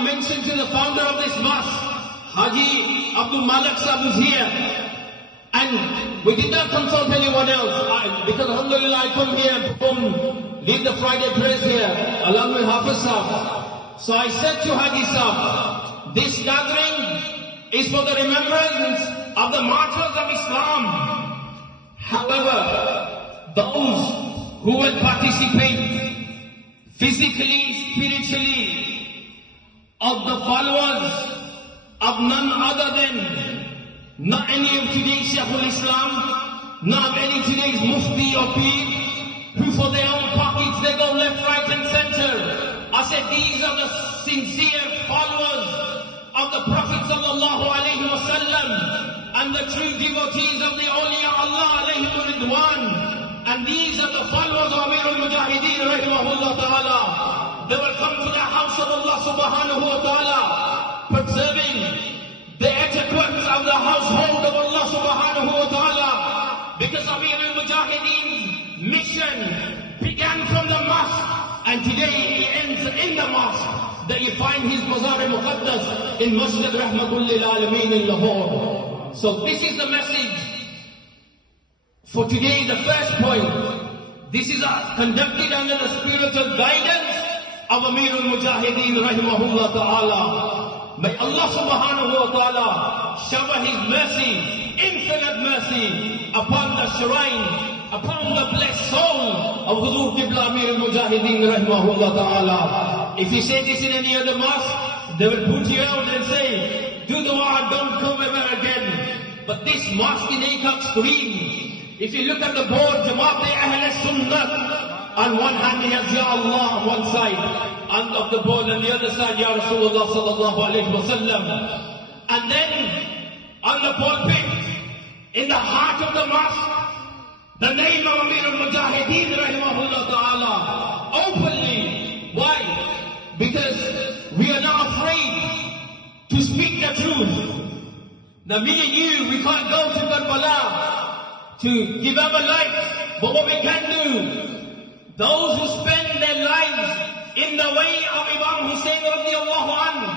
I mentioned to the founder of this mosque, Haji Abdul Malik Sahib is here. And we did not consult anyone else. Because alhamdulillah I come here and perform, lead the Friday prayers here, along with Hafiz Sahib. So I said to Haji Sahib, this gathering is for the remembrance of the martyrs of Islam. However, those who will participate physically, spiritually, of the followers of none other than not any of today's Shaykhul Islam, not any today's Mufti or Peer, who for their own pockets they go left, right and center. I said these are the sincere followers of the Prophet sallallahu alaihi wasallam and the true devotees of the awliya Allah alayhi ridwan. And these are the followers of Amir al-Mujahideen rahimahullah ta'ala. They will come to the house of Allah subhanahu wa ta'ala, preserving the etiquettes of the household of Allah subhanahu wa ta'ala. Because Amir al-Mujahideen's mission began from the mosque, and today it ends in the mosque, that you find his Mazar-e-Muqaddas in Masjid Rahmatul Lil Alameen in Lahore. So this is the message for today, the first point. This is conducted under the spiritual guidance of Amir al-Mujahideen rahimahullah ta'ala. May Allah subhanahu wa ta'ala shower His mercy, infinite mercy, upon the shrine, upon the blessed soul of Huzur Qibla Amir al-Mujahideen rahimahullah ta'ala. If you say this in any other mosque, they will put you out and say, do dua, don't come ever again. But this mosque in Akak Green, if you look at the board, Jamaat Ahl Sunnah, on one hand he has Ya Allah on one side, and of the board on the other side Ya Rasulullah sallallahu alayhi wa sallam. And then on the pulpit, in the heart of the mosque, the name of Amir al-Mujahideen rahimahullah ta'ala, openly. Why? Because we are not afraid to speak the truth. Now me and you, we can't go to Karbala to give our life, but what we can do, those who spend their lives in the way of Imam Hussein radiallahu anhu,